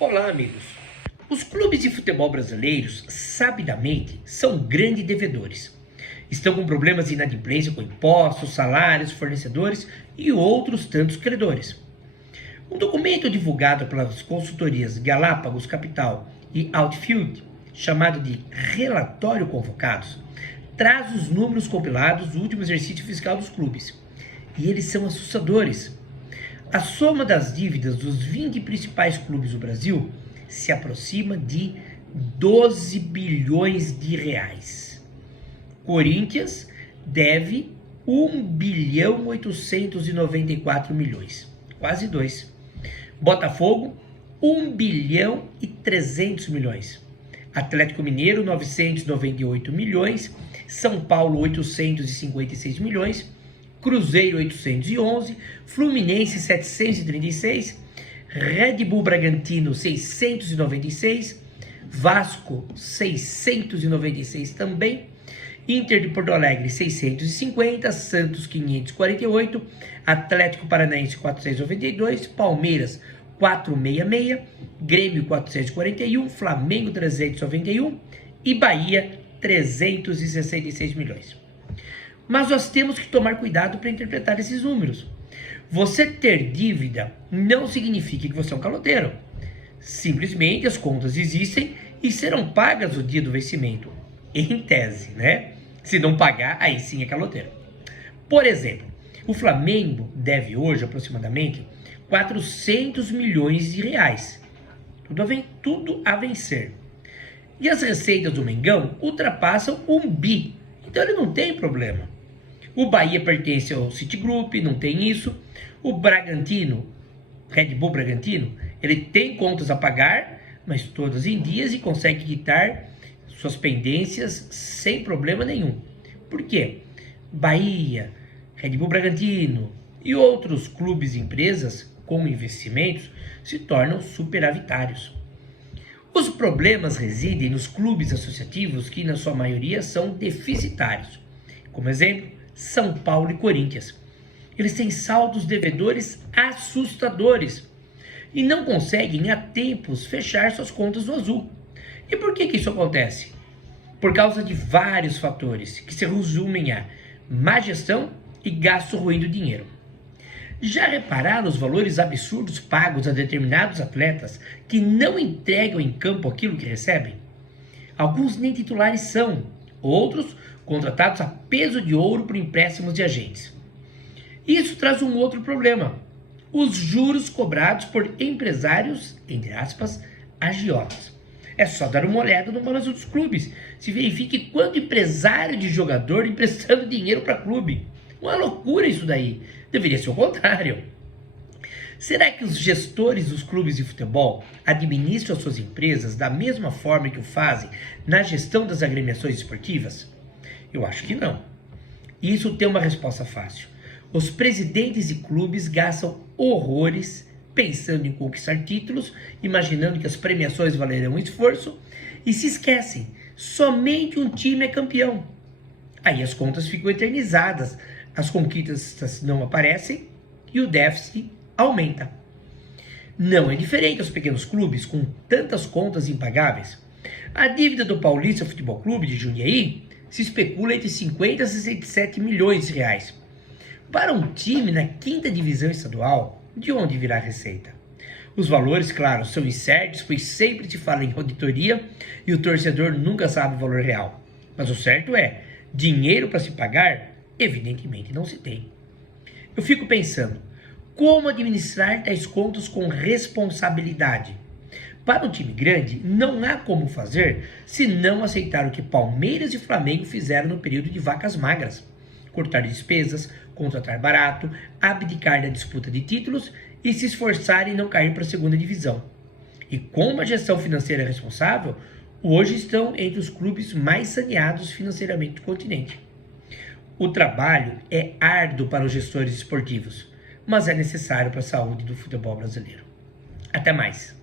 Olá, amigos. Os clubes de futebol brasileiros, sabidamente, são grandes devedores. Estão com problemas de inadimplência com impostos, salários, fornecedores e outros tantos credores. Um documento divulgado pelas consultorias Galápagos Capital e Outfield, chamado de Relatório Convocados, traz os números compilados do último exercício fiscal dos clubes. E eles são assustadores. A soma das dívidas dos 20 principais clubes do Brasil se aproxima de 12 bilhões de reais. Corinthians deve 1 bilhão 894 milhões, quase 2. Botafogo, 1 bilhão e 300 milhões. Atlético Mineiro, 998 milhões. São Paulo, 856 milhões. Cruzeiro 811, Fluminense 736, Red Bull Bragantino 696, Vasco 696 também, Inter de Porto Alegre 650, Santos 548, Atlético Paranaense 492, Palmeiras 466, Grêmio 441, Flamengo 391 e Bahia 366 milhões. Mas nós temos que tomar cuidado para interpretar esses números. Você ter dívida não significa que você é um caloteiro. Simplesmente as contas existem e serão pagas no dia do vencimento. Em tese, né? Se não pagar, aí sim é caloteiro. Por exemplo, o Flamengo deve hoje aproximadamente 400 milhões de reais. Tudo a vencer. E as receitas do Mengão ultrapassam 1 bi. Então ele não tem problema. O Bahia pertence ao Citigroup, não tem isso. O Bragantino, Red Bull Bragantino, ele tem contas a pagar, mas todas em dias e consegue quitar suas pendências sem problema nenhum. Por quê? Bahia, Red Bull Bragantino e outros clubes e empresas com investimentos se tornam superavitários. Os problemas residem nos clubes associativos que, na sua maioria, são deficitários. Como exemplo, São Paulo e Corinthians. Eles têm saldos devedores assustadores e não conseguem a tempos fechar suas contas no azul. E por que isso acontece? Por causa de vários fatores que se resumem a má gestão e gasto ruim do dinheiro. Já repararam os valores absurdos pagos a determinados atletas que não entregam em campo aquilo que recebem? Alguns nem titulares são, outros contratados a peso de ouro por empréstimos de agentes. Isso traz um outro problema: os juros cobrados por empresários, entre aspas, agiotas. É só dar uma olhada no balanço dos clubes. Se verifique quanto empresário de jogador emprestando dinheiro para clube. Uma loucura isso daí. Deveria ser o contrário. Será que os gestores dos clubes de futebol administram as suas empresas da mesma forma que o fazem na gestão das agremiações esportivas? Eu acho que não. Isso tem uma resposta fácil. Os presidentes de clubes gastam horrores pensando em conquistar títulos, imaginando que as premiações valerão um esforço e se esquecem, somente um time é campeão. Aí as contas ficam eternizadas, as conquistas não aparecem e o déficit aumenta. Não é diferente aos pequenos clubes com tantas contas impagáveis. A dívida do Paulista Futebol Clube de Jundiaí se especula entre 50 a 67 milhões de reais. Para um time na 5ª divisão estadual, de onde virá a receita? Os valores, claro, são incertos, pois sempre se fala em auditoria e o torcedor nunca sabe o valor real. Mas o certo é, dinheiro para se pagar, evidentemente não se tem. Eu fico pensando, como administrar tais contas com responsabilidade? Para um time grande, não há como fazer se não aceitar o que Palmeiras e Flamengo fizeram no período de vacas magras. Cortar despesas, contratar barato, abdicar da disputa de títulos e se esforçar em não cair para a 2ª divisão. E com uma gestão financeira responsável, hoje estão entre os clubes mais saneados financeiramente do continente. O trabalho é árduo para os gestores esportivos, mas é necessário para a saúde do futebol brasileiro. Até mais!